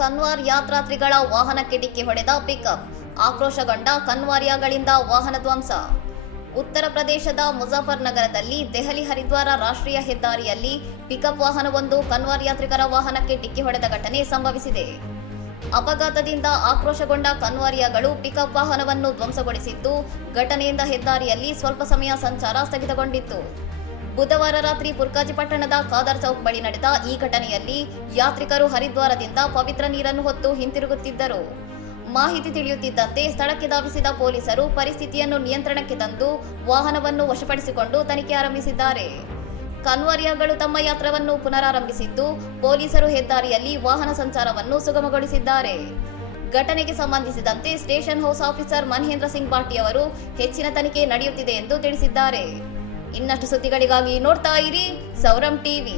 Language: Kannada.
ಕನ್ವಾರ್ ಯಾತ್ರಾರ್ಥಿಗಳ ವಾಹನಕ್ಕೆ ಡಿಕ್ಕಿ ಹೊಡೆದ ಪಿಕಪ್, ಆಕ್ರೋಶಗೊಂಡ ಕನ್ವಾರಿಯಾಗಳಿಂದ ವಾಹನ ಧ್ವಂಸ. ಉತ್ತರ ಪ್ರದೇಶದ ಮುಜಾಫರ್ ನಗರದಲ್ಲಿ ದೆಹಲಿ ಹರಿದ್ವಾರ ರಾಷ್ಟ್ರೀಯ ಹೆದ್ದಾರಿಯಲ್ಲಿ ಪಿಕಪ್ ವಾಹನವೊಂದು ಕನ್ವಾರ್ ಯಾತ್ರಿಕರ ವಾಹನಕ್ಕೆ ಡಿಕ್ಕಿ ಹೊಡೆದ ಘಟನೆ ಸಂಭವಿಸಿದೆ. ಅಪಘಾತದಿಂದ ಆಕ್ರೋಶಗೊಂಡ ಕನ್ವಾರಿಯಾಗಳು ಪಿಕಪ್ ವಾಹನವನ್ನು ಧ್ವಂಸಗೊಳಿಸಿದ್ದು, ಘಟನೆಯಿಂದ ಹೆದ್ದಾರಿಯಲ್ಲಿ ಸ್ವಲ್ಪ ಸಮಯ ಸಂಚಾರ ಸ್ಥಗಿತಗೊಂಡಿತ್ತು. ಬುಧವಾರ ರಾತ್ರಿ ಪುರ್ಕಾಜಿ ಪಟ್ಟಣದ ಖಾದರ್ ಚೌಕ್ ಬಳಿ ನಡೆದ ಈ ಘಟನೆಯಲ್ಲಿ ಯಾತ್ರಿಕರು ಹರಿದ್ವಾರದಿಂದ ಪವಿತ್ರ ನೀರನ್ನು ಹೊತ್ತು ಹಿಂತಿರುಗುತ್ತಿದ್ದರು. ಮಾಹಿತಿ ತಿಳಿಯುತ್ತಿದ್ದಂತೆ ಸ್ಥಳಕ್ಕೆ ಧಾವಿಸಿದ ಪೊಲೀಸರು ಪರಿಸ್ಥಿತಿಯನ್ನು ನಿಯಂತ್ರಣಕ್ಕೆ ತಂದು ವಾಹನವನ್ನು ವಶಪಡಿಸಿಕೊಂಡು ತನಿಖೆ ಆರಂಭಿಸಿದ್ದಾರೆ. ಕನ್ವಾರಿಯಾಗಳು ತಮ್ಮ ಯಾತ್ರವನ್ನು ಪುನರಾರಂಭಿಸಿದ್ದು, ಪೊಲೀಸರು ಹೆದ್ದಾರಿಯಲ್ಲಿ ವಾಹನ ಸಂಚಾರವನ್ನು ಸುಗಮಗೊಳಿಸಿದ್ದಾರೆ. ಘಟನೆಗೆ ಸಂಬಂಧಿಸಿದಂತೆ ಸ್ಟೇಷನ್ ಹೌಸ್ ಆಫೀಸರ್ ಮನ್ಹೇಂದ್ರ ಸಿಂಗ್ ಭಾಟಿ ಅವರು ಹೆಚ್ಚಿನ ತನಿಖೆ ನಡೆಯುತ್ತಿದೆ ಎಂದು ತಿಳಿಸಿದ್ದಾರೆ. ಇನ್ನಷ್ಟು ಸುದ್ದಿಗಳಿಗಾಗಿ ನೋಡ್ತಾ ಇರಿ ಸೌರಂ ಟಿವಿ.